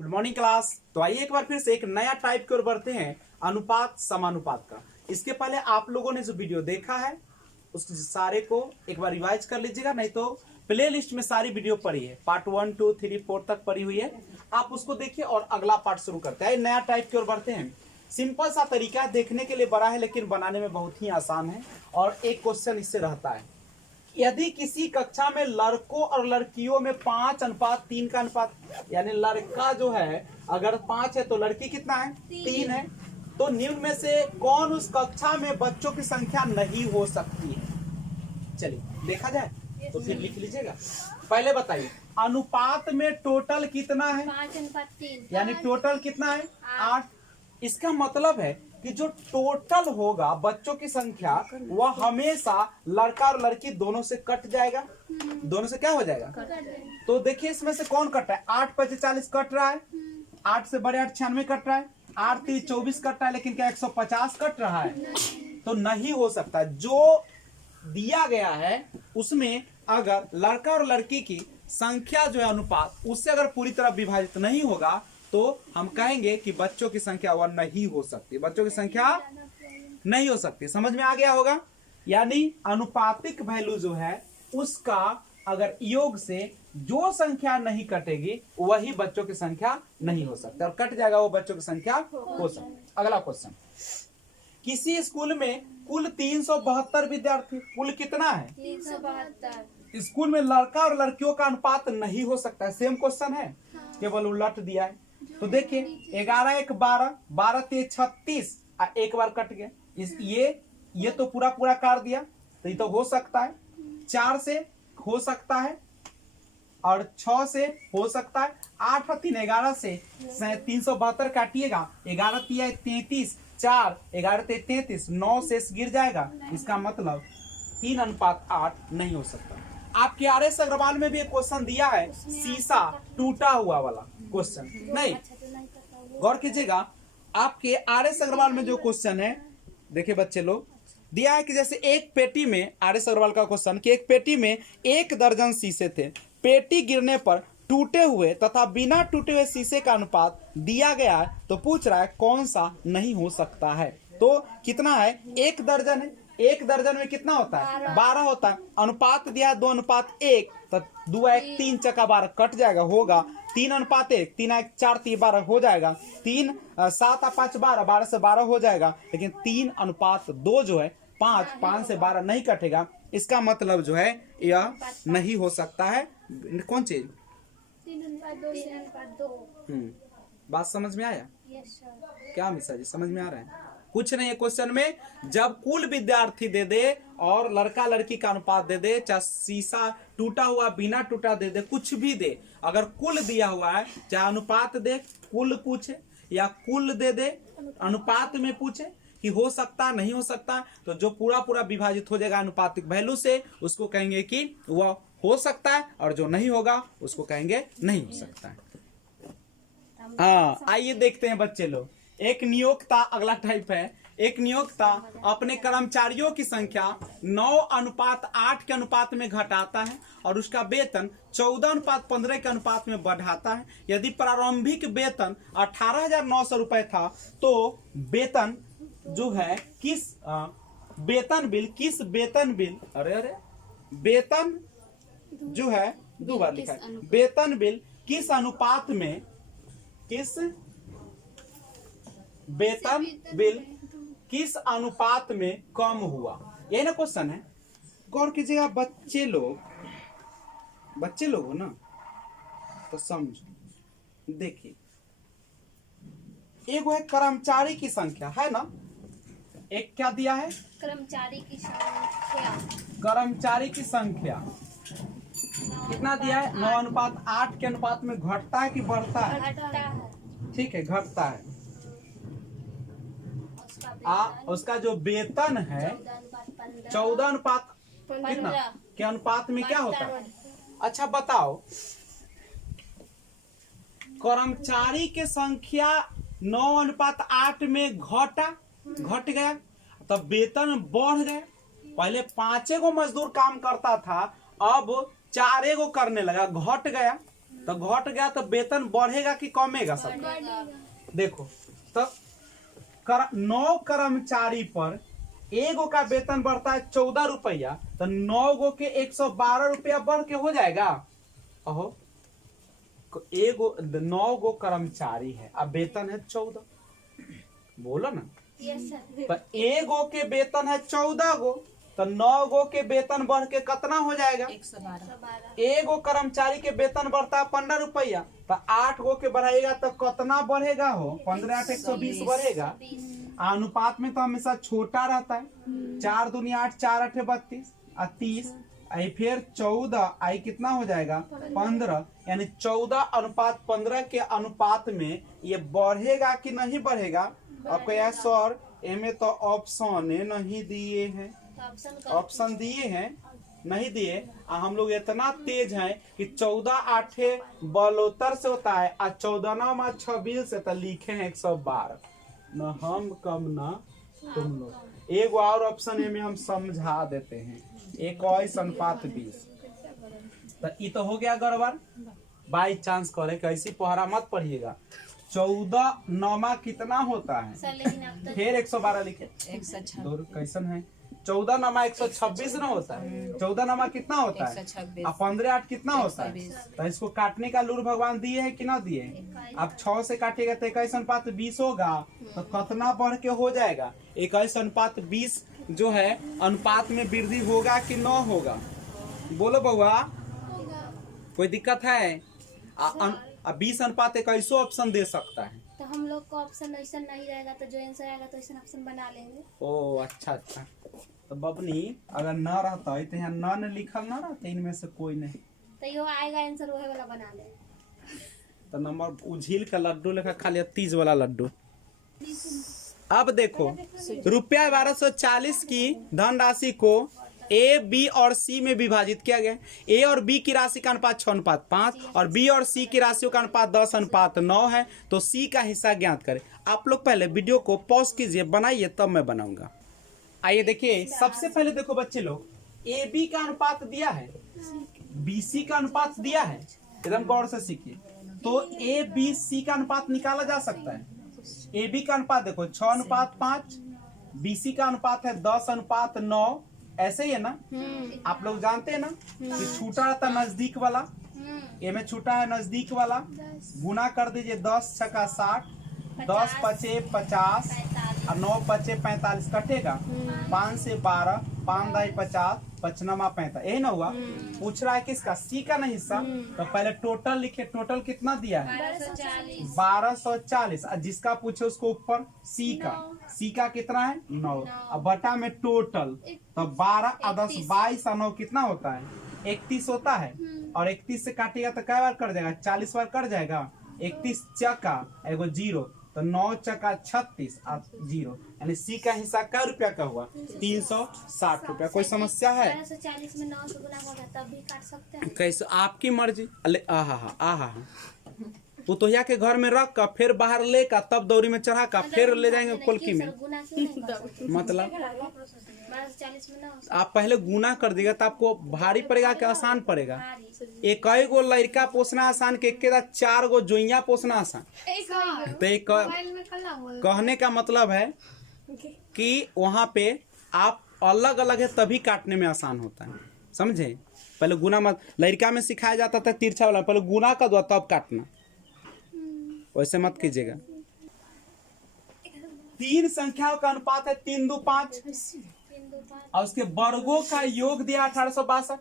Good morning class. तो आइए एक बार फिर से एक नया टाइप की ओर बढ़ते हैं, अनुपात समानुपात का। इसके पहले आप लोगों ने जो वीडियो देखा है उस सारे को एक बार रिवाइज कर लीजिएगा, नहीं तो प्ले लिस्ट में सारी वीडियो पड़ी है, पार्ट 1 2 3 4 तक पड़ी हुई है, आप उसको देखिए और अगला पार्ट शुरू करते हैं। नया टाइप की ओर बढ़ते हैं। सिंपल सा तरीका देखने के लिए बड़ा है लेकिन बनाने में बहुत ही आसान है। और एक क्वेश्चन इससे रहता है, यदि किसी कक्षा में लड़कों और लड़कियों में 5:3 का अनुपात, यानी लड़का जो है अगर 5 है तो लड़की कितना है, 3 है, तो निम्न में से कौन उस कक्षा में बच्चों की संख्या नहीं हो सकती है। चलिए देखा जाए, तो फिर लिख लीजिएगा। पहले बताइए अनुपात में टोटल कितना है, 5:3, यानी टोटल कितना है 8। इसका मतलब है कि जो टोटल होगा बच्चों की संख्या वह हमेशा लड़का और लड़की दोनों से कट जाएगा। दोनों से क्या हो जाएगा, तो देखिए इसमें से कौन कट रहा है, 8 × 5 = 40 कट रहा है, 8 से बड़े 8 96 कट रहा है, 8 × 3 = 24 कट रहा है, लेकिन क्या 150 कट रहा है, तो नहीं हो सकता। जो दिया गया है उसमें अगर लड़का और लड़की की संख्या जो है अनुपात उससे अगर पूरी तरह विभाजित नहीं होगा तो हम कहेंगे कि बच्चों की संख्या वह नहीं हो सकती, बच्चों की संख्या नहीं हो सकती। समझ में आ गया होगा। यानी अनुपातिक वैल्यू जो है उसका अगर योग से जो संख्या नहीं कटेगी वही बच्चों की संख्या नहीं हो सकती, और कट जाएगा वो बच्चों की संख्या हो सकती। अगला क्वेश्चन, किसी स्कूल में कुल 372 विद्यार्थी, कुल कितना है 372। स्कूल में लड़का और लड़कियों का अनुपात नहीं हो सकता है। सेम क्वेश्चन है, केवल उलट दिया है। तो देखिए 11 × 1 = 12, 12 × 3 = 36, एक बार कट गया। ये तो पूरा पूरा काट दिया, तो ये तो हो सकता है। 4 से हो सकता है और 6 से हो सकता है। 8 और 3 11 से 372 काटिएगा, 11 × 3 = 33, 4 11 × 3 = 33, 9 से गिर जाएगा। इसका मतलब 3:8 नहीं हो सकता। आपके RS अग्रवाल में भी एक क्वेश्चन दिया है, शीशा टूटा हुआ वाला क्वेश्चन। नहीं, गौर कीजिएगा, आपके RS अग्रवाल में जो क्वेश्चन है, देखिए बच्चे लोग, दिया है कि जैसे एक पेटी में, RS अग्रवाल का क्वेश्चन, कि एक पेटी में 1 दर्जन शीशे थे, पेटी गिरने पर टूटे हुए तथा बिना टूटे हुए शीशे का अनुपात दिया गया है, तो पूछ रहा है कौन सा नहीं हो सकता है। तो कितना है, 1 दर्जन है, 1 दर्जन में कितना होता है 12 होता है। अनुपात दिया है 2:1, तो 2 × 1 = 3, 12 कट जाएगा, होगा 3:1, 3 × 1 = 4, 3 × 12 हो जाएगा, 3 7 × 5 = 12, 12 से 12 हो जाएगा, लेकिन 3:2 जो है 5, 5 से 12 नहीं कटेगा। इसका मतलब जो है यह नहीं हो सकता है। कौन चीज, 3:2। बात समझ में आया यस सर। क्या मिश्रा जी, समझ में आ रहा है? कुछ नहीं है क्वेश्चन में, जब कुल विद्यार्थी दे दे और लड़का लड़की का अनुपात दे दे, चाहे शीशा टूटा हुआ बिना टूटा दे दे, कुछ भी दे, अगर कुल दिया हुआ है, चाहे अनुपात दे कुल पूछे या कुल दे दे अनुपात में पूछे कि हो सकता नहीं हो सकता, तो जो पूरा पूरा विभाजित हो जाएगा अनुपातिक वैल्यू से उसको कहेंगे कि वह हो सकता है, और जो नहीं होगा उसको कहेंगे नहीं हो सकता है। हाँ, आइए देखते हैं बच्चे लोग। एक नियोक्ता, अगला टाइप है, एक नियोक्ता अपने कर्मचारियों की संख्या 9:8 के अनुपात में घटाता है और उसका वेतन 14:15 के अनुपात में बढ़ाता है। यदि प्रारंभिक वेतन 18,900 रुपए था, तो वेतन जो है वेतन बिल वेतन जो है, दो बार लिखा है, वेतन बिल किस अनुपात में, वेतन बिल किस अनुपात में कम हुआ, यही ना क्वेश्चन है। गौर कीजिएगा बच्चे लोग हो ना, तो समझो। देखिए एक है कर्मचारी की संख्या, है ना, एक क्या दिया है, कर्मचारी की संख्या कितना दिया है, 9:8 के अनुपात में घटता है कि बढ़ता है, घटता है। ठीक है घटता है। उसका जो वेतन है 14:15 कितना के अनुपात में क्या होता है। अच्छा बताओ, कर्मचारी के संख्या 9:8 में घट गया, तब वेतन बढ़ गया। पहले 5 मजदूर काम करता था, अब 4 करने लगा, घट गया। तो घट गया तो वेतन बढ़ेगा कि कमेगा सब? देखो तो 9 कर्मचारी पर एगो का वेतन बढ़ता है 14 रुपया, तो 9 गो के 112 रुपया बढ़ के हो जाएगा। अहो एगो 9 गो कर्मचारी है, अब वेतन है 14, बोलो ना। तो एगो के वेतन है 14 गो, तो 9 गो के वेतन बढ़ के कितना हो जाएगा? 112। एगो कर्मचारी के वेतन बढ़ता है 15 रुपया, तो 8 गो के बढ़ाएगा तो कितना बढ़ेगा? हो 15 8 120 बढ़ेगा। अनुपात में तो हमेशा छोटा रहता है। 4 दूनी 8, 4 8 32 और 30, आई फिर 14, आई कितना हो जाएगा? 15, यानी 14 अनुपात 15 के अनुपात में ये बढ़ेगा कि नहीं बढ़ेगा? आपको यह सर एमे तो ऑप्शन नहीं दिए हैं, ऑप्शन दिए हैं नहीं दिए। हम लोग इतना तेज हैं कि 14 8 72 से होता है और 14 9 26 से तो लिखे हैं 112। न हम कम न तुम लोग। एक और ऑप्शन में हम समझा देते हैं, 21 अनुपात 20। तो ये तो हो गया गड़बड़। बाई चांस करे कैसी पहरा मत पढ़िएगा। 14 9 कितना होता है? फिर 112 लिखे 126। कैसन है? 14 9 126 ना होता है। 14 9 कितना होता है? 126। अब 15 8 कितना होता है? 120। तो इसको काटने का लूर भगवान दिए है कि ना दिए? अब 6 से काटिएगा तो 21 अनुपात 20 होगा, तो कितना बढ़ के हो जाएगा? 21 अनुपात 20 जो है अनुपात में वृद्धि होगा कि न होगा? बोलो बउआ, कोई दिक्कत है? 20 अनुपात 21 ऑप्शन दे सकता है। तो हम लोग को ऑप्शन ऐसा नहीं रहेगा, तो जो आंसर आएगा तो ऐसा ऑप्शन बना लेंगे। ओ अच्छा अच्छा। तो बबनी अगर न रहता तो यहाँ न लिखल ना रहता, इनमें से कोई नहीं, तो यो आएगा आंसर वही वाला बना लेंगे। तो नंबर उझील का लड्डू लेखा खा लिया, 30 वाला लड्डू। अब देखो रुपया 1240 की धनराशि को ए बी और सी में विभाजित किया गया। ए और बी की राशि का अनुपात 6:5 और बी और सी की राशियों का अनुपात 10:9 है। तो सी का हिस्सा ज्ञात करें। आप लोग पहले वीडियो को पॉज कीजिए, बनाइए तब मैं बनाऊंगा। आइए देखिए, सबसे पहले देखो बच्चे लोग, ए बी का अनुपात दिया है, बी सी का अनुपात दिया है, एकदम गौर से सीखिए। तो ए बी सी का अनुपात निकाला जा सकता है। ए बी का अनुपात देखो 6:5, बी सी का अनुपात है 10:9, ऐसे ही है ना? आप लोग जानते हैं ना कि छूटा रहता नजदीक वाला, ए में छूटा है नजदीक वाला, गुना कर दीजिए 10 छक्का 60, 10 पचे 50 और 9 पचे 45 कटेगा। 5 से 12, 5 दाई 50, 5 9 45, यही ना हुआ? पूछ रहा है किसका? सी का ना हिस्सा। तो पहले टोटल लिखे, टोटल कितना दिया है? 1240। और जिसका पूछे उसको ऊपर सी का कितना है? 9। अब बटा में टोटल, तो 12 और 10 22 और 9 कितना होता है? 31 होता है। और 31 से काटिएगा तो क्या बार कर जाएगा? 40 बार कर जाएगा। 31 चक्का एगो 0, तो 9 चक्का 36 और 0, यानी सी का हिस्सा क्या रुपया का हुआ? 360 रुपया। कोई समस्या है? 1240 में 9 से गुना होगा तब भी काट सकते हैं। कैसे? आपकी मर्जी। अले आहा वो तो यहाँ के घर में रख कर फिर बाहर ले का, तब दौरी में चढ़ा का फिर ले जाएंगे कोलकी में। गुना क्यों नहीं कर सकते? मतलब 1240 में 9 आप पहले गुना कर देगा तो आपको भारी पड़ेगा कि आसान पड़ेगा? एक गो लड़का पोसना आसान के 4 गो जोइया पोसना आसान? तो एक कहने का मतलब है कि वहाँ पे आप अलग अलग है तभी काटने में आसान होता है, समझे? पहले गुना मत, लड़का में सिखाया जाता था तिरछा वाला, पहले गुना कर दो तब काटना, वैसे मत कीजिएगा। 3 संख्याओं का अनुपात है 3 2 5 और उसके वर्गों का योग दिया 1862।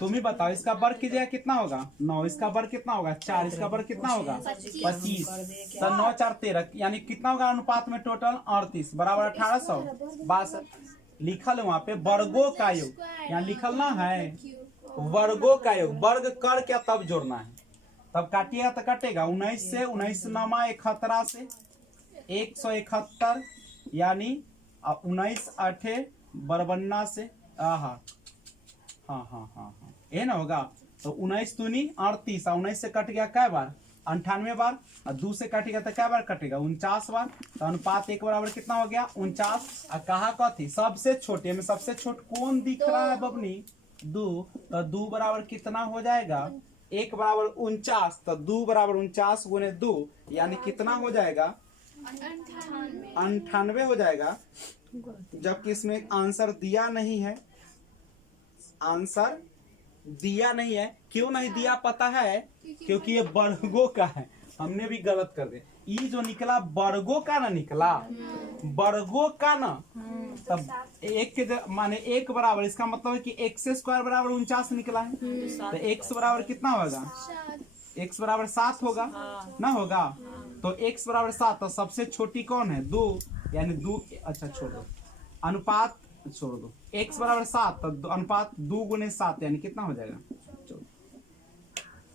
तुम ही बताओ, इसका वर्ग कीजिएगा कितना होगा? 9। इसका वर्ग कितना होगा? 4। इसका वर्ग कितना होगा? 25। तो 9 4 13, यानी कितना होगा अनुपात में टोटल? 38 बराबर 1862 लिखल है वहाँ पे। वर्गों का योग यहाँ लिखल ना है, वर्गों का योग, वर्ग कर क्या तब जोड़ना है, तब काटिएगा तो कटेगा। 19 से 19 9 71 से 171, यानी 19 8 52 से हाँ ये ना होगा। तो 19 दूनी 38 और 19 से कट गया क्या बार? 98 बार। और 2 से कटेगा तो क्या बार कटेगा? 49 बार। तो अनुपात 1 बराबर कितना हो गया? 49। और कहा कथी सबसे छोटे में सबसे छोट कौन दिख रहा है बबनी? 2। तो 2 बराबर कितना हो जाएगा? 1 बराबर 49, तो 2 बराबर 49 गुने 2 यानी कितना हो जाएगा? 98 हो जाएगा। जबकि इसमें आंसर दिया नहीं है, आंसर दिया नहीं है। क्यों नहीं दिया पता है? क्योंकि ये वर्गों का है, हमने भी गलत कर दिया। ये जो निकला वर्गों का ना निकला, वर्गों का ना, तब एक के माने 1 बराबर, इसका मतलब है कि x² बराबर 49 निकला है, तो x बराबर कितना होगा? x बराबर 7 होगा ना, होगा। तो x बराबर 7, तो सबसे छोटी कौन है? 2, यानी 2, अच्छा छोड़ दो, अनुपात छोड़ दो, x बराबर 7, तो अनुपात 2 गुने 7 यानी कितना हो जाएगा? 14।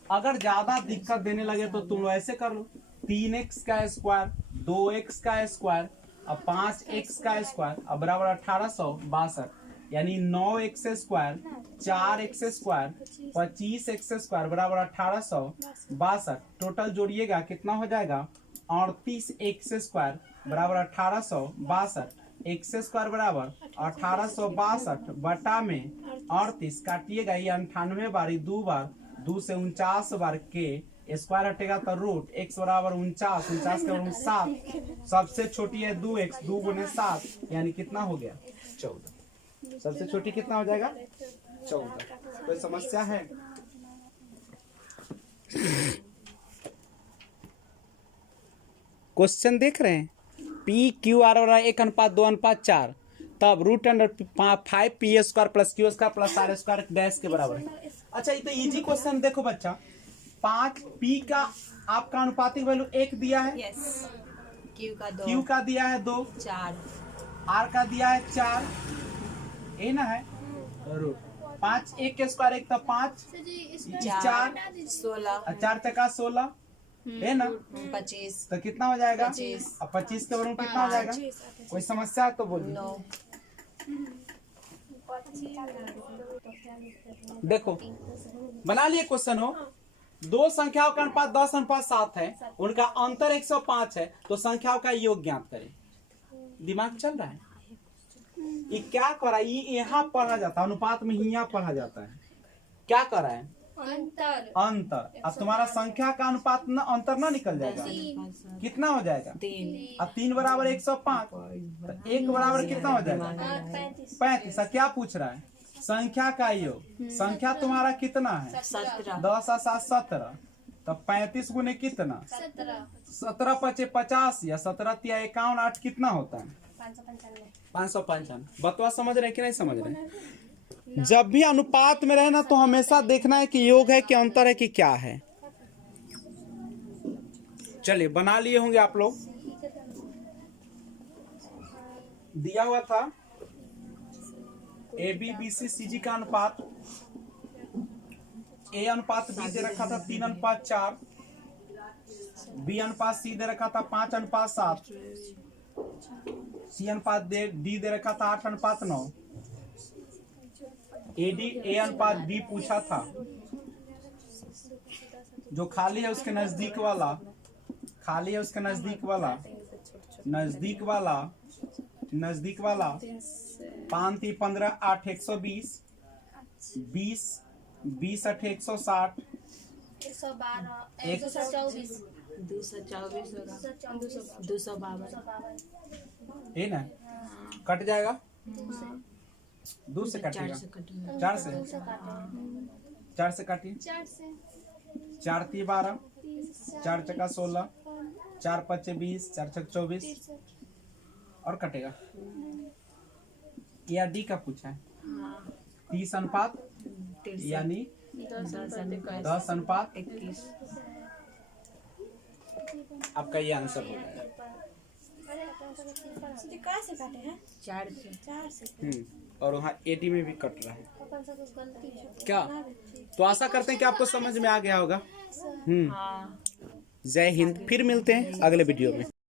अगर ज्यादा दिक्कत देने लगे तो तुम ऐसे कर लो, 3x का स्क्वायर, 2x का स्क्वायर और 5x का स्क्वायर अब बराबर 1862, यानी 9x square, 4x square, 25x square बराबर 1862। टोटल जोड़िएगा कितना हो जाएगा? 38x स्क्वायर बराबर 1862, x स्क्वायर बराबर 1862 बटा में 38 काटिएगा, ये 98 बार, 2 बार, 2 से 49 बार के स्क्वायर हटेगा तो रूट, x बराबर 49, 49 के बराबर 7, सबसे छोटी है 2x, 2 गुने 7 यानी कितना हो गया? 14। सबसे छोटी कितना हो जाएगा? 14। कोई समस्या है? क्वेश्चन देख रहे हैं, PQR बराबर 1:2:4, तब √5p² plus q² plus r² dash के बराबर है। अच्छा, ये तो इजी क्वेश्चन। देखो बच्चा, 5p का आपका अनुपातिक वैल्यू 1 दिया है, यस, Q का 2, q का दिया है 2, 4, r का दिया है 4, ये ना है रूट 5, 1 के स्क्वायर 1, तो 5, 4, 16, 4 चका 16 है ना, 25, तो कितना हो जाएगा? 25, अब 25 के बराबर कितना हो जाएगा? कोई समस्या है तो बोलिए। 9, देखो बना लिए क्वेश्चन हो, दो संख्याओं का अनुपात 10:7 है, उनका अंतर 105 है, तो संख्याओं का योग ज्ञात करें। दिमाग चल रहा है? ये क्या करा, ये यहाँ पढ़ा जाता है, अनुपात में ही यहाँ पढ़ा जाता है। क्या करा है? अंतर। अब तुम्हारा संख्या का अनुपात न अंतर ना निकल जाएगा, कितना हो जाएगा? 3, अब 3 बराबर 105, तो 1 बराबर कितना हो जाएगा? 35। क्या पूछ रहा है? संख्या का योग। संख्या तुम्हारा कितना है? 17, 10 और 7 17, तो 35 गुने कितना? 17 × 5 50 या 17 × 3 51, 8 कितना होता है? 595। बतवा समझ रहे कि नहीं समझ रहे? जब भी अनुपात में रहना तो हमेशा देखना है कि योग है कि अंतर है कि क्या है। चलिए बना लिए होंगे आप लोग। दिया हुआ था ABBCCG का अनुपात, A अनुपात B दे रखा था 3:4, B अनुपात C दे रखा था 5:7, C अनुपात D दे रखा था 8:9, A अनुपात B पूछा था, जो खाली है उसके नजदीक वाला, खाली है उसके नजदीक वाला, नजदीक वाला, नजदीक वाला 5 × 15 8 120, 20 20 8 160, 224, है ना? कट जाएगा, 2 से कटेगा, 4 से, 4 से काटिए, 4 × 12, 4 चका 16, 4 × 5 20, 4 × 24 और कटेगा। या डी का पूछा है 30:, यानी 10:21, आपका ये आंसर हो जाएगा। 4 से। और वहाँ एडी में भी कट रहा है क्या? तो आशा करते हैं कि आपको समझ में आ गया होगा। हाँ। जय हिंद। फिर मिलते हैं अगले वीडियो में।